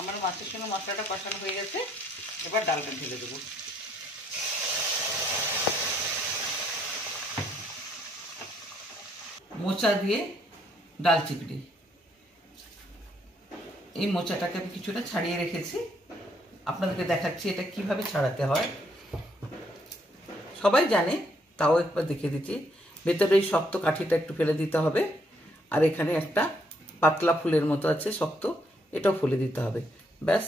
আমার মাছের সঙ্গে মশলাটা কষানো হয়ে গেছে, এবার ডালটা ঢেলে দেবো। মোচা দিয়ে ডাল চিংড়ি। এই মোচাটাকে আমি কিছুটা ছাড়িয়ে রেখেছি, আপনাদেরকে দেখাচ্ছি এটা কিভাবে ছাড়াতে হয়। সবাই জানে, তাও একবার দেখিয়ে দিচ্ছি। ভেতরে এই শক্ত কাঠিটা একটু ফেলে দিতে হবে, আর এখানে একটা পাতলা ফুলের মতো আছে শক্ত, এটাও ফেলে দিতে হবে। ব্যাস,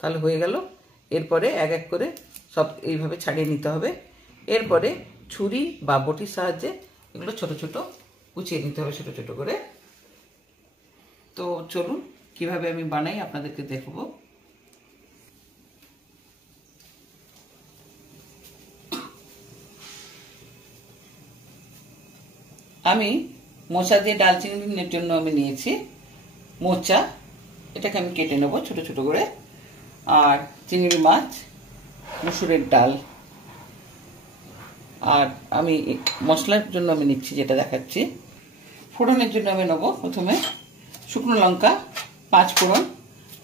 তাহলে হয়ে গেল। এরপরে এক এক করে সব এইভাবে ছাড়িয়ে নিতে হবে। এরপরে ছুরি বা বটির সাহায্যে এগুলো ছোট ছোট কুচিয়ে নিতে হবে, ছোট ছোট করে। তো চলুন কিভাবে আমি বানাই আপনাদেরকে দেখবো। আমি মোচা দিয়ে ডাল চিংড়ির জন্য আমি নিয়েছি মোচা, এটাকে আমি কেটে নেব ছোট ছোট করে। আর চিংড়ি মাছ, মুসুরের ডাল। আর আমি মশলার জন্য আমি নিচ্ছি, যেটা দেখাচ্ছি। ফোড়নের জন্য আমি নেব প্রথমে শুকনো লঙ্কা, 5 ফোড়ন,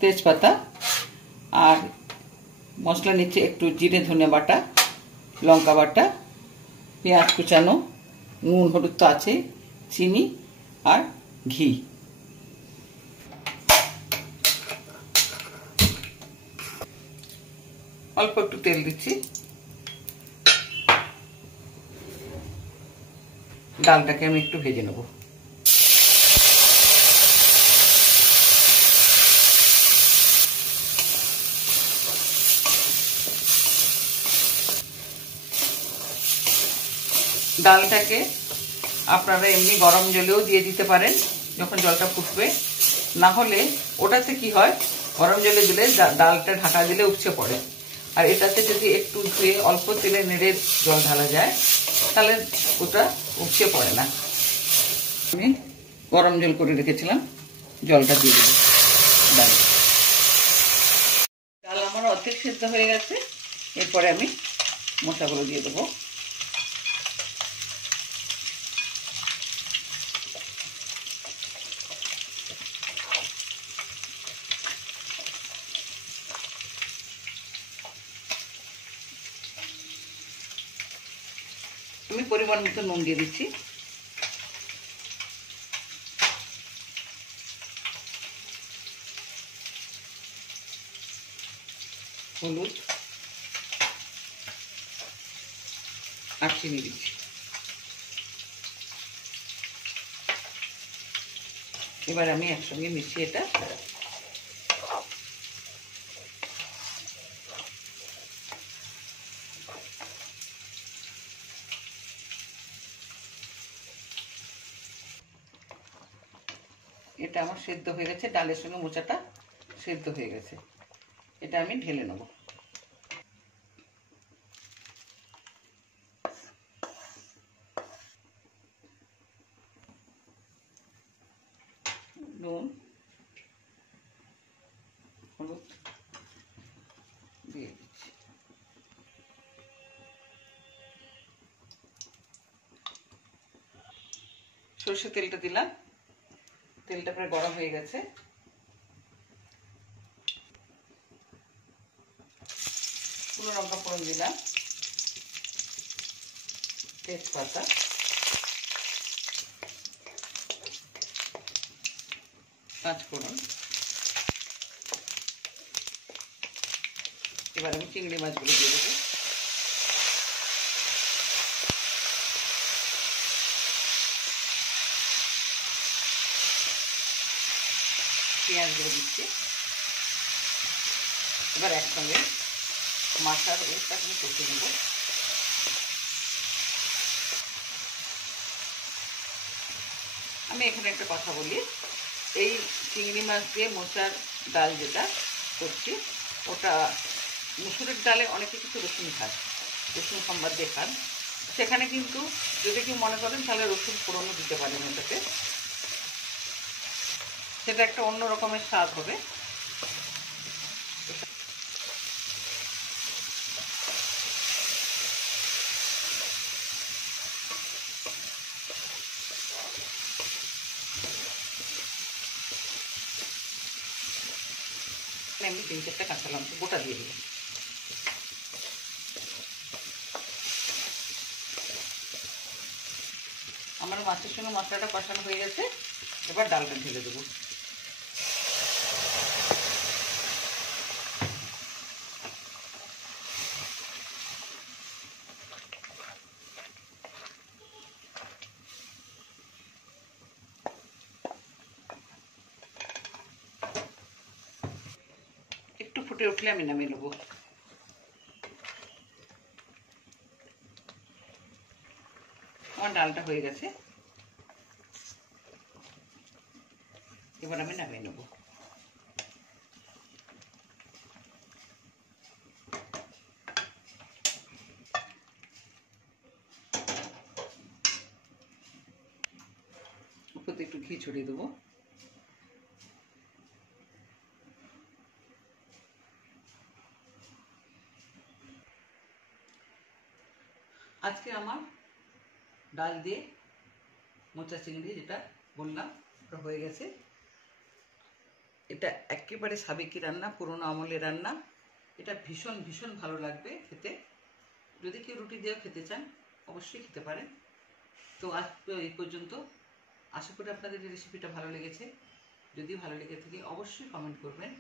তেজপাতা। আর মশলা নিচ্ছে একটু জিরে ধনে বাটা, লঙ্কা বাটা, পেঁয়াজ কুচানো, নুন হলুদ তো আছে, চিনি আর ঘি। অল্প একটু তেল দিচ্ছি। ডালটাকে আমি একটু ভেজে নেব। ডালটাকে আপনারা এমনি গরম জলেও দিয়ে দিতে পারেন যখন জলটা ফুটবে। না হলে ওটাতে কি হয়, গরম জলে দিলে ডালটা ঢাকা দিলে উপচে পড়ে। আর এটাতে যদি একটু ধুয়ে অল্প তেলে নেড়ে জল ঢালা যায়, তাহলে ওটা উপচে পড়ে না। আমি গরম জল করে রেখেছিলাম, জলটা দিয়ে দেবো ডালে। ডাল আমার অর্ধেক সেদ্ধ হয়ে গেছে, এরপরে আমি মশলাগুলো দিয়ে দেবো। আমি পরিমাণ মতো নুন দিয়ে দিচ্ছি। হলুদ আর চিনি দিচ্ছি। এবার আমি একসঙ্গে মিশিয়ে এটা আমার সেদ্ধ হয়ে গেছে, ডালের সঙ্গে মোচাটা সেদ্ধ হয়ে গেছে। এটা আমি ঢেলে নেব। নুন হলুদ দিয়ে দিচ্ছি। সরষে তেলটা দিলাম, তেলটা প্রায় গরম হয়ে গেছে। শুকনো লঙ্কা ফোড়ন দিলাম, তেজপাতা, 5 ফোড়ন। এবার আমি চিংড়ি মাছগুলো দিয়ে দেবো। পেঁয়াজগুলো দিচ্ছি। এবার একসঙ্গে মাছার ওটা আমি কষে নেব। আমি এখানে একটা কথা বলি, এই চিংড়ি মাছ দিয়ে মোচার ডাল যেটা করছি, ওটা মুসুরের ডালে অনেকে কিছু রসুন খায়, রসুন সম্বাদ দিয়ে খান। সেখানে কিন্তু যদি কেউ মনে করেন তাহলে রসুন ফোড়নও দিতে পারেন ওটাতে, সেটা একটা অন্য রকমের স্বাদ হবে। আমি 3-4টা কাঁচা লঙ্কা গোটা দিয়ে দেবো। আমার মাছের সঙ্গে মশলাটা কষানো হয়ে গেছে, এবার ডালটা ঢেলে দেবো। একটু ফুটে উঠলে আমি নামিয়ে নেবো। আমার ডালটা হয়ে গেছে, এবার আমি নামিয়ে নেবো। উপর দিয়ে একটু ঘি ছড়িয়ে দেবো। আজকে আমার ডাল দিয়ে মোচা চিংড়ি যেটা বললাম ওটা হয়ে গেছে। এটা একেবারে সাবেকি রান্না, পুরোনো আমলের রান্না। এটা ভীষণ ভীষণ ভালো লাগবে খেতে। যদি কেউ রুটি দিয়েও খেতে চান অবশ্যই খেতে পারেন। তো আজ এই পর্যন্ত। আশা করি আপনাদের এই রেসিপিটা ভালো লেগেছে। যদি ভালো লেগে থাকে অবশ্যই কমেন্ট করবেন।